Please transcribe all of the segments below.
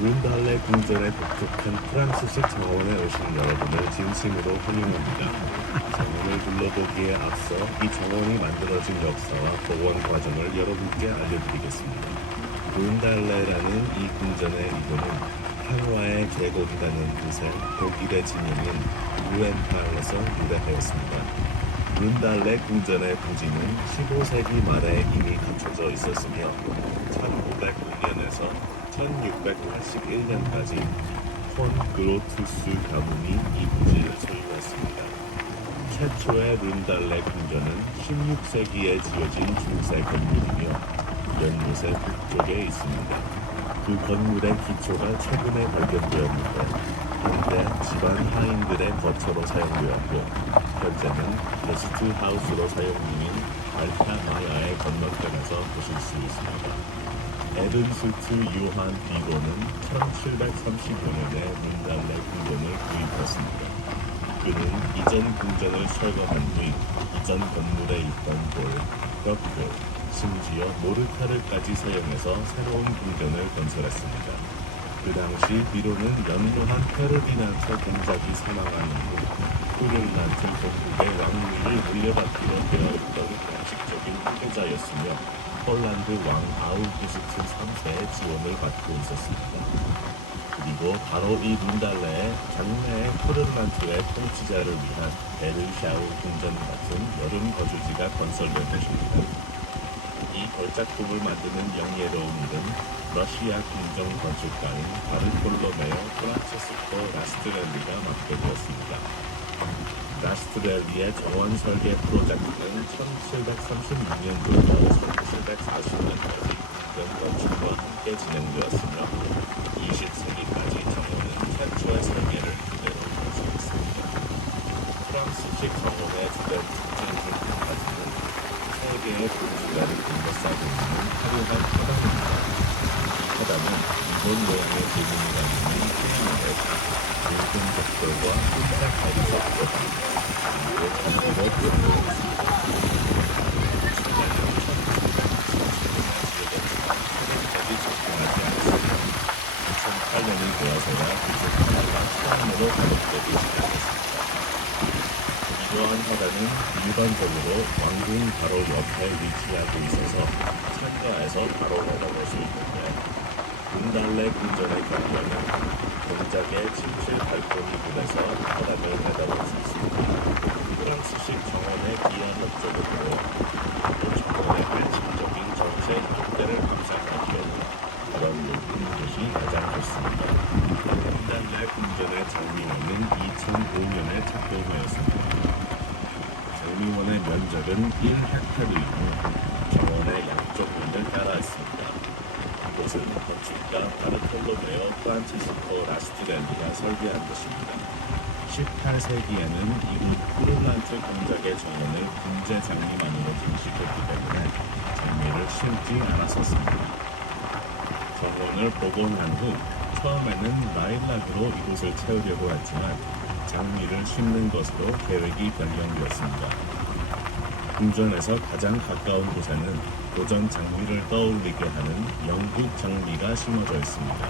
룬달레 궁전의 독특한 프랑스식 정원에 오신 여러분을 진심으로 환영합니다. 정원을 둘러보기에 앞서 이 정원이 만들어진 역사와 복원 과정을 여러분께 알려드리겠습니다. 룬달레라는 이 궁전의 이름은 평화의 계곡이라는 뜻의 독일의 진영인 유엔팔에서 유래되었습니다. 룬달레 궁전의 부지는 15세기 말에 이미 갖춰져 있었으며 1509년에서 1681년까지 폰 그로투스 가문이 이 부지를 소유했습니다. 최초의 룬달레 궁전은 16세기에 지어진 중세 건물이며 연못의 북쪽에 있습니다. 그 건물의 기초가 최근에 발견되었는데 한때 집안 하인들의 거처로 사용되었고 현재는 게스트하우스로 사용 중인 알타마야의 건너편에서 보실 수 있습니다. 에른스트 요한 비고는 1735년에 룬달레 궁전을 구입했습니다. 그는 이전 궁전을 철거한 뒤 이전 건물에 있던 돌, 벽돌, 심지어 모르타르까지 사용해서 새로운 궁전을 건설했습니다. 그 당시 비로는 연로한 페르디난트 공작이 사망한 후 포르란트 공국의 왕위를 물려받기로 되어 있던 공식적인 후계자였으며 폴란드 왕 아우구스트 3세의 지원을 받고 있었습니다. 그리고 바로 이 룬달레에 장래의 포르란트의 통치자를 위한 에르샤우 궁전 같은 여름 거주지가 건설된 것입니다. 이 걸작품을 만드는 영예로운 일은 러시아 궁정 건축가인 바르톨로메오 프란체스코 라스트렐리가 맡게 되었습니다. 라스트렐리의 정원 설계 프로젝트는 1736년부터 1740년까지 궁전 건축과 함께 진행되었으며 20세기까지 정원은 최초의 설계를 그대로 이어지었습니다. 프랑스식 정원의 주된 특징 중 한 가지는 3개의 고지가를 둘러싸고 있는 화려한 화단입니다. 이 화단은 이번 모양의 부분이 가지는 태양의 붉은 벽돌과 흰색 다리로 이루어집니다. 그리고 전기로 이루어져 있습니다. 주변은 1777년에 지어졌지만 현재까지 적용하지 않았으며 2008년이 되어서야 이제 하나가 처음으로 가동되기 시작했습니다. 이러한 화단은 일반적으로 왕궁 바로 옆에 위치하고 있어서 창가에서 바로 내다볼 수 있는데 룬달레 궁전의 경우에는 동작의 침실 발코니 문에서 화단을 내다볼 수 있습니다. 프랑스식 정원의 기하 목적으로 또 정원의 외침적인 전체 형태를 감상하기에는 그런 높은 곳이 가장 좋습니다. 룬달레 궁전의 장미원은 2005년에 착공되었습니다. 장미원의 면적은 1헥타르이고 정원의 양쪽 면을 따라 있습니다. 이곳은 건축가 바르톨로메오 프란체스코 라스트렐리가 설계한 것입니다. 18세기에는 이곳 포르란트 공작의 정원을 분재 장미만으로 증식했기 때문에 장미를 심지 않았었습니다. 정원을 복원한 후 처음에는 라일락으로 이곳을 채우려고 했지만 장미를 심는 것으로 계획이 변경되었습니다. 궁전에서 가장 가까운 곳에는 고전 장미를 떠올리게 하는 영국 장미가 심어져 있습니다.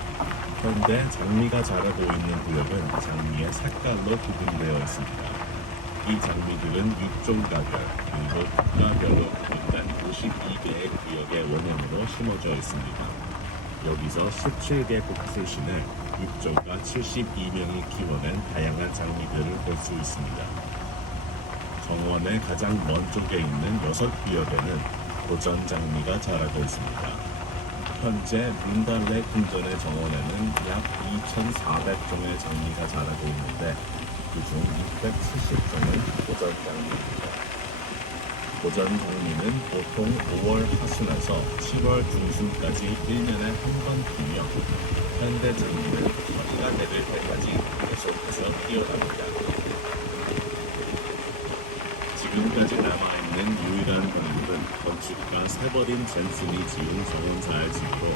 현재 장미가 자라고 있는 구역은 장미의 색깔로 구분되어 있습니다. 이 장미들은 육종가별 그리고 국가별로 구분된 52개의 구역의 원형으로 심어져 있습니다. 여기서 17개국 출신의 육종가 72명이 키워낸 다양한 장미들을 볼 수 있습니다. 정원의 가장 먼 쪽에 있는 6구역에는 고전 장미가 자라고 있습니다. 현재 룬달레 궁전의 정원에는 약 2,400종의 장미가 자라고 있는데 그중 670종은 고전 장미입니다. 고전 장미는 보통 5월 하순에서 7월 중순까지 1년에 한 번 피며 현대 장미는 서리가 내릴 때까지 뛰어납니다. 지금까지 남아있는 유일한 건물은 건축가 세버린 젠슨이 지은 정원사의 집으로,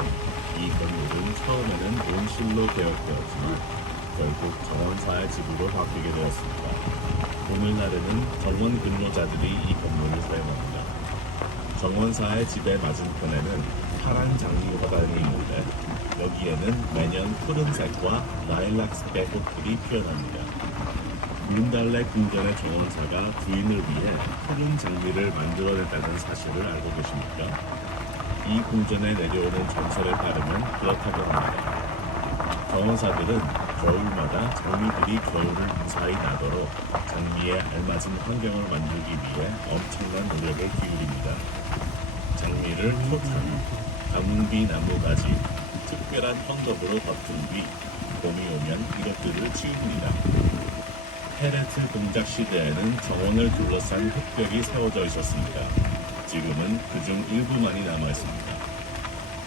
이 건물은 처음에는 온실로 개혁되었지만 결국 정원사의 집으로 바뀌게 되었습니다. 오늘날에는 정원 근로자들이 이 건물을 사용합니다. 정원사의 집의 맞은편에는 파란 장미 화단이 있는데 여기에는 매년 푸른색과 라일락색의 꽃들이 피어납니다. 문달레 궁전의 정원사가 주인을 위해 푸른 장미를 만들어냈다는 사실을 알고 계십니까? 이 궁전에 내려오는 전설에 따르면 그렇다고 합니다. 정원사들은 겨울마다 장미들이 겨울을 무사히 나도록 장미에 알맞은 환경을 만들기 위해 엄청난 노력을 기울입니다. 장미를 토탄, 가뭄비 나무가지, 특별한 현덕으로 덮은 뒤 봄이 오면 이것들을 치웁니다. 헤레트 공작 시대에는 정원을 둘러싼 흙벽이 세워져 있었습니다. 지금은 그중 일부만이 남아 있습니다.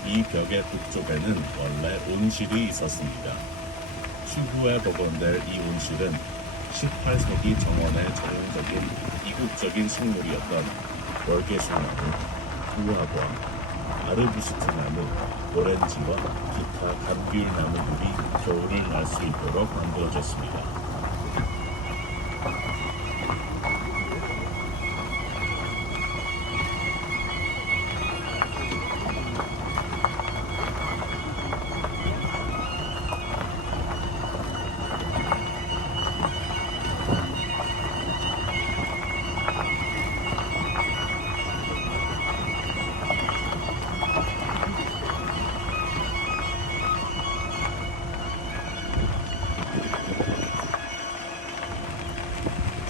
이 벽의 북쪽에는 원래 온실이 있었습니다. 추후에 복원될 이 온실은 18세기 정원의 전형적인 이국적인 식물이었던 월계수나무, 우화과, 아르부스트 나무, 오렌지와 기타 감귤 나무들이 겨울을 날 수 있도록 만들어졌습니다.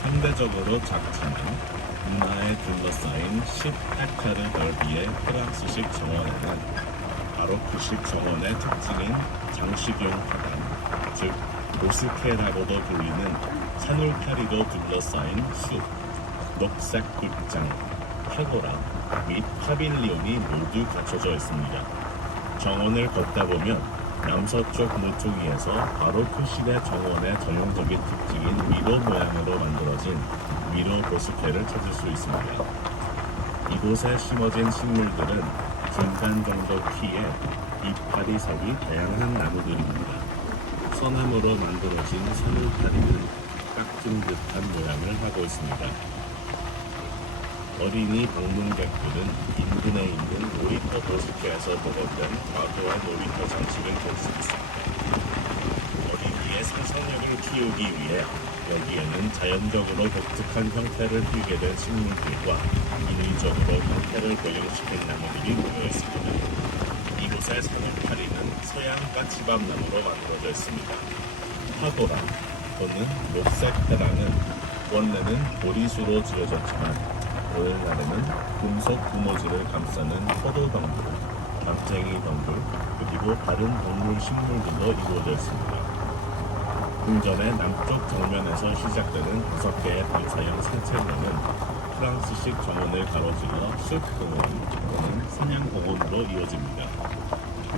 상대적으로 작지만 운하에 둘러싸인 10헥타르 넓이의 프랑스식 정원에는 바로크식 정원의 특징인 장식용 화단, 즉 보스케라고도 불리는 산울타리로 둘러싸인 숲, 녹색 극장, 파고라 및 파빌리온이 모두 갖춰져 있습니다. 정원을 걷다 보면 남서쪽 모퉁이에서 바로크식의 정원의 전형적인 특징인 미로 모양으로 만들어진 미로 보스케를 찾을 수 있습니다. 이곳에 심어진 식물들은 중간 정도 키에 이파리 색이 다양한 나무들입니다. 소나무로 만들어진 산울타리는 깍진 듯한 모양을 하고 있습니다. 어린이 방문객들은 인근에 있는 놀이터 보스케에서 복원된 과거의 놀이터 장식을 볼 수 있습니다. 어린이의 상상력을 키우기 위해 여기에는 자연적으로 독특한 형태를 띠게 된 식물들과 인위적으로 형태를 고정시킨 나무들이 모여 있습니다. 이곳의 산울타리는 서양 까치밤나무로 만들어져 있습니다. 파도라 또는 녹색 해랑은 원래는 보리수로 지어졌지만 오늘날에는 금속 부모지를 감싸는 포도덩굴, 밤쟁이 덩굴, 그리고 다른 동물 식물들로 이루어져 있습니다. 궁전의 남쪽 정면에서 시작되는 5개의 방사형 산책로는 프랑스식 정원을 가로질러 숲공원 또는 사냥공원으로 이어집니다.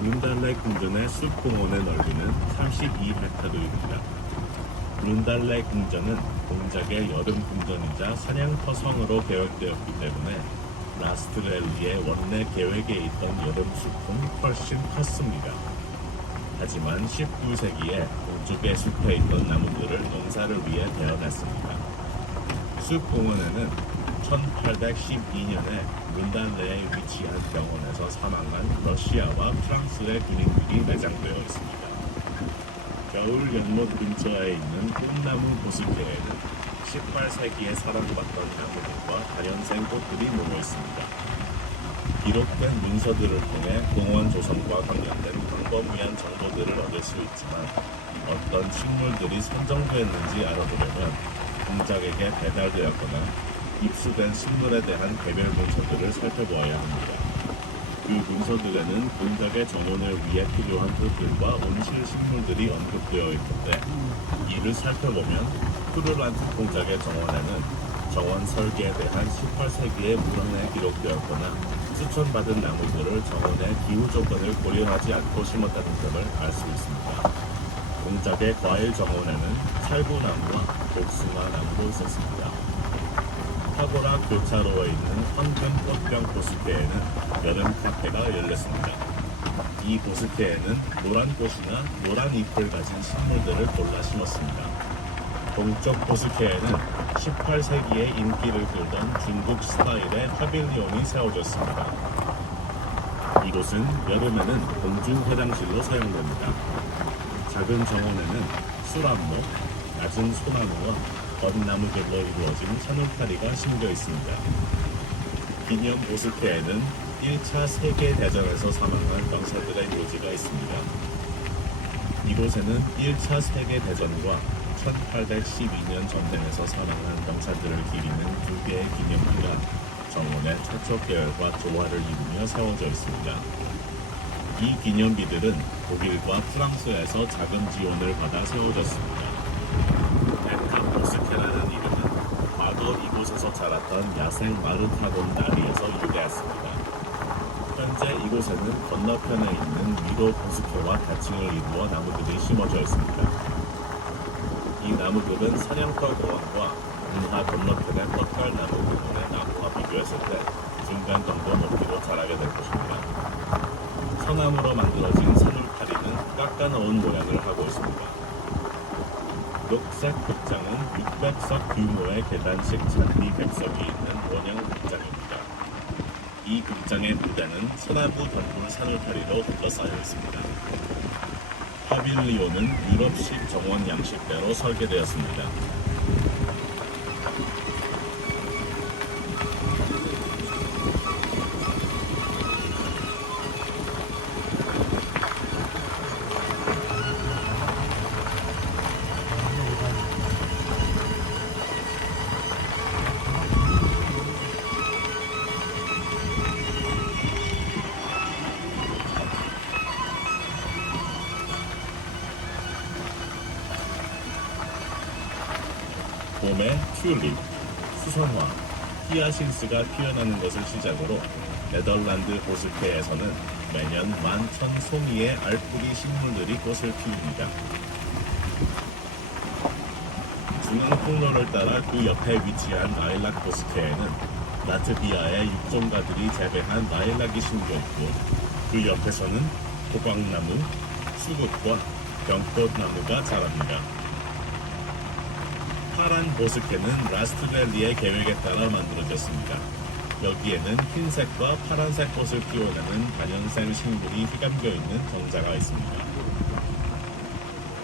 룬달레 궁전의 숲공원의 넓이는 32헥타르입니다. 룬달레 궁전은 공작의 여름 궁전이자 사냥터 성으로 개혁되었기 때문에 라스트렐리의 원래 계획에 있던 여름 숲은 훨씬 컸습니다. 하지만 19세기에 동쪽의 숲에 있던 나무들을 농사를 위해 베어냈습니다. 숲공원에는 1812년에 룬달레에 위치한 병원에서 사망한 러시아와 프랑스의 군인들이 내장되어 있습니다. 겨울 연못 근처에 있는 꽃나무 보스케에는 18세기에 사랑받던 나무들과 다연생 꽃들이 모여 있습니다. 기록된 문서들을 통해 공원 조성과 관련된 광범위한 정보들을 얻을 수 있지만 어떤 식물들이 선정되었는지 알아보려면 공작에게 배달되었거나 입수된 식물에 대한 개별 문서들을 살펴보아야 합니다. 그 문서들에는 공작의 정원을 위해 필요한 꽃들과 온실 식물들이 언급되어 있는데 이를 살펴보면 푸르란트 공작의 정원에는 정원 설계에 대한 18세기의 문헌에 기록되었거나 추천받은 나무들을 정원의 기후 조건을 고려하지 않고 심었다는 점을 알 수 있습니다. 동작의 과일 정원에는 살구나무와 복숭아나무도 있었습니다. 타고라 교차로에 있는 황금 꽃병 보스케에는 여름 카페가 열렸습니다. 이 보스케에는 노란 꽃이나 노란 잎을 가진 식물들을 골라 심었습니다. 동쪽 보스케에는 18세기에 인기를 끌던 중국 스타일의 파빌리온이 세워졌습니다. 이곳은 여름에는 공중 화장실로 사용됩니다. 작은 정원에는 술안목, 낮은 소나무와 벚나무들로 이루어진 산울타리가 심겨 있습니다. 기념 보스케에는 1차 세계대전에서 사망한 병사들의 묘지가 있습니다. 이곳에는 1차 세계대전과 1812년 전쟁에서 사망한 병사들을 기리는 두 개의 기념비가 정원의 최초 계열과 조화를 이루며 세워져 있습니다. 이 기념비들은 독일과 프랑스에서 작은 지원을 받아 세워졌습니다. 에타 보스케라는 이름은 과거 이곳에서 자랐던 야생 마르타곤 나리에서 유래했습니다. 현재 이곳에는 건너편에 있는 미로 보스케와 대칭을 이루어 나무들이 심어져 있습니다. 이 나무들은 사냥터 공원과 운하 건너편의 벚갈나무 공원의 나무와 비교했을 때 중간 정도 높이로 자라게 될 것입니다. 서나무로 만들어진 산울타리는 깎아놓은 모양을 하고 있습니다. 녹색 극장은 600석 규모의 계단식 잔디 백석이 있는 원형 극장입니다. 이 극장의 무대는 소나무 덩굴 산울타리로 둘러싸여 있습니다. 파빌리온은 유럽식 정원 양식대로 설계되었습니다. 봄에 튤립, 수선화, 히아신스가 피어나는 것을 시작으로 네덜란드 보스케에서는 매년 11,000송이의 알뿌리 식물들이 꽃을 피웁니다. 중앙 통로를 따라 그 옆에 위치한 나일락 보스케에는 라트비아의 육종가들이 재배한 나일락이 심겨있고 그 옆에서는 호박나무, 수국과 병꽃나무가 자랍니다. 파란 보스케는 라스트밸리의 계획에 따라 만들어졌습니다. 여기에는 흰색과 파란색 꽃을 피워내는 단연생 식물이 휘감겨 있는 정자가 있습니다.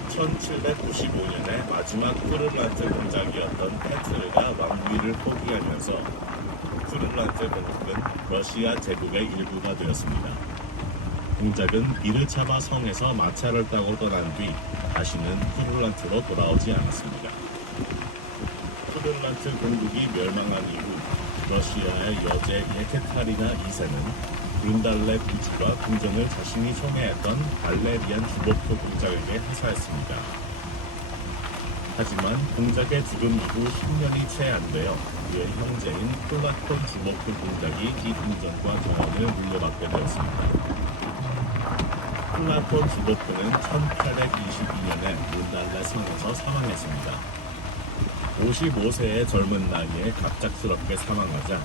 1795년에 마지막 푸르란트 공작이었던 페트르가 왕위를 포기하면서 푸르란트 공국은 러시아 제국의 일부가 되었습니다. 공작은 비르차바 성에서 마차를 타고 떠난 뒤 다시는 푸르란트로 돌아오지 않았습니다. 푸르란트 공국이 멸망한 이후 러시아의 여제 예케타리나 2세는 브룬달레 부지와 궁전을 자신이 소개했던 발레리안 주보프 공작에게 하사했습니다. 하지만 공작의 죽음 이후 10년이 채 안 되어 그의 형제인 플라톤 주보프 공작이 이 궁전과 정원을 물려받게 되었습니다. 플라톤 주보프는 1822년에 브룬달레 성에서 사망했습니다. 55세의 젊은 나이에 갑작스럽게 사망하자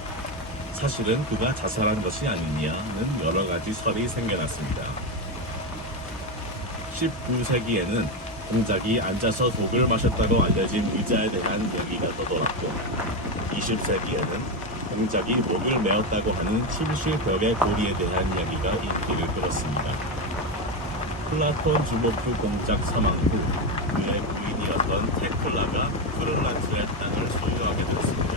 사실은 그가 자살한 것이 아니냐는 여러 가지 설이 생겨났습니다. 19세기에는 공작이 앉아서 독을 마셨다고 알려진 의자에 대한 얘기가 떠돌았고 20세기에는 공작이 목을 메었다고 하는 침실벽의 고리에 대한 이야기가 인기를 끌었습니다. 플라톤 주보프 공작 사망 후 그의 부인이었던 테클라가 푸르란트의 땅을 소유하게 되었습니다.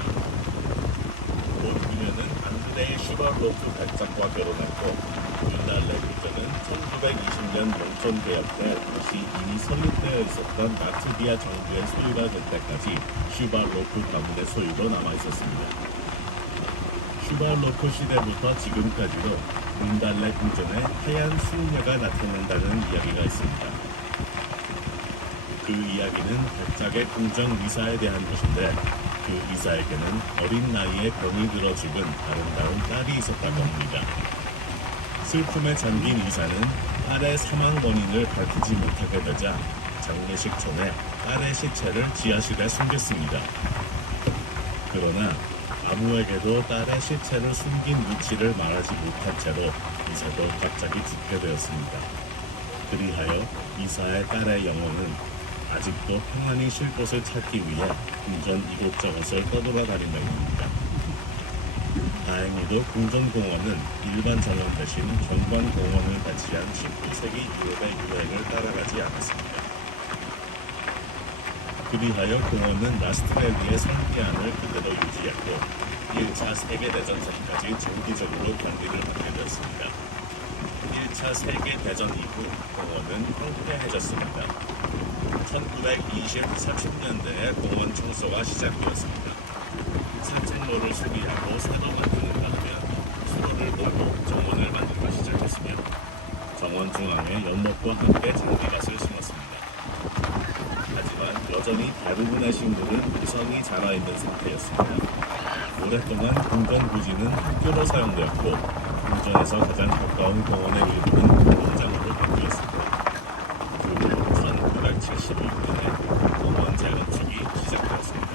곧 그녀는 안드레이 슈발로프 백작과 결혼했고 브룬달레 궁전은 1920년 농촌 개혁 때 다시 이미 설립되어 있었던 라트비아 정부의 소유가 될 때까지 슈발로프 가문의 소유로 남아있었습니다. 슈발로프 시대부터 지금까지도 브룬달레 궁전에 하얀 수녀가 나타난다는 이야기가 있습니다. 그 이야기는 백작의 궁정 의사에 대한 것인데 그 의사에게는 어린 나이에 병이 들어 죽은 아름다운 딸이 있었다고 합니다. 슬픔에 잠긴 의사는 딸의 사망 원인을 밝히지 못하게 되자 장례식 전에 딸의 시체를 지하실에 숨겼습니다. 그러나 아무에게도 딸의 시체를 숨긴 위치를 말하지 못한 채로 이사도 갑자기 죽게 되었습니다. 그리하여 이사의 딸의 영혼은 아직도 평안히 쉴 곳을 찾기 위해 궁전 이곳저곳을 떠돌아다니고 있습니다. 다행히도 궁전공원은 일반 정원 대신 경관공원을 배치한 19세기 유럽의 유행을 따라가지 않았습니다. 그리하여 공원은 라스트밸리의 성기안을 그대로 유지했고 1차 세계대전 전까지 정기적으로 관리를 받게 되었습니다. 1차 세계대전 이후 공원은 황폐해졌습니다. 1920-30년대에 공원 청소가 시작되었습니다. 산책로를 수리하고 새로 만드는 반면 수로를 타고 정원을 만들기 시작했으며 정원 중앙에 연못과 함께 잔디밭을 심었습니다. 하지만 여전히 대부분의 식물은 우성이 자라있는 상태였습니다. 오랫동안 궁전 부지는 학교로 사용되었고 궁전에서 가장 가까운 공원의 일부는 운동장으로 바뀌었습니다. 그리고 1976년에 공원 재건축이 시작되었습니다.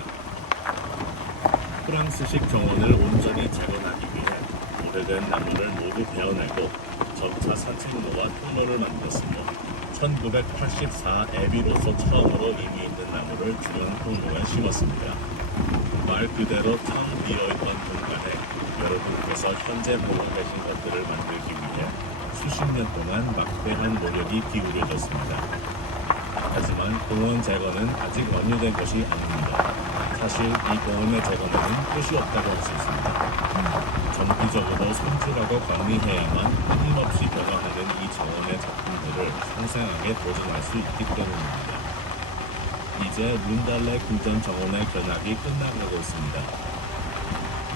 프랑스식 정원을 온전히 재건하기 위해 오래된 나무를 모두 베어내고 점차 산책로와 통로를 만들었으며 1984 에비로서 처음으로 의미 있는 나무를 주변 통로에 심었습니다. 말 그대로 텅 비어있던 공간에 여러분께서 현재 보고 계신 것들을 만들기 위해 수십 년 동안 막대한 노력이 기울여졌습니다. 하지만 공원 재건은 아직 완료된 것이 아닙니다. 사실 이 공원의 재건에는 끝이 없다고 할 수 있습니다. 정기적으로 손질하고 관리해야만 끊임없이 변화하는 이 정원의 작품들을 상생하게 보존할 수 있기 때문입니다. 이제 룬달레 궁전 정원의 견학이 끝나가고 있습니다.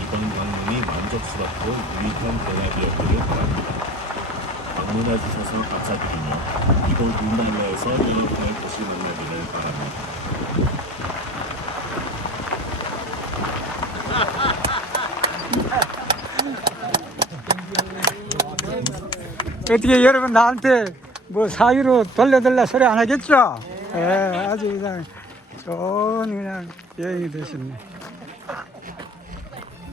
이번 방문이 만족스럽고 유익한 견학이었기를 바랍니다. 방문해주셔서 감사드리며 이곳 룬달레에서 유익할 곳이 만나기를 바랍니다. 어떻게 여러분 나한테 뭐 사유로 돌려달라 소리 안 하겠죠? 예, 아주 그냥 좋은 그냥 여행이 되셨네.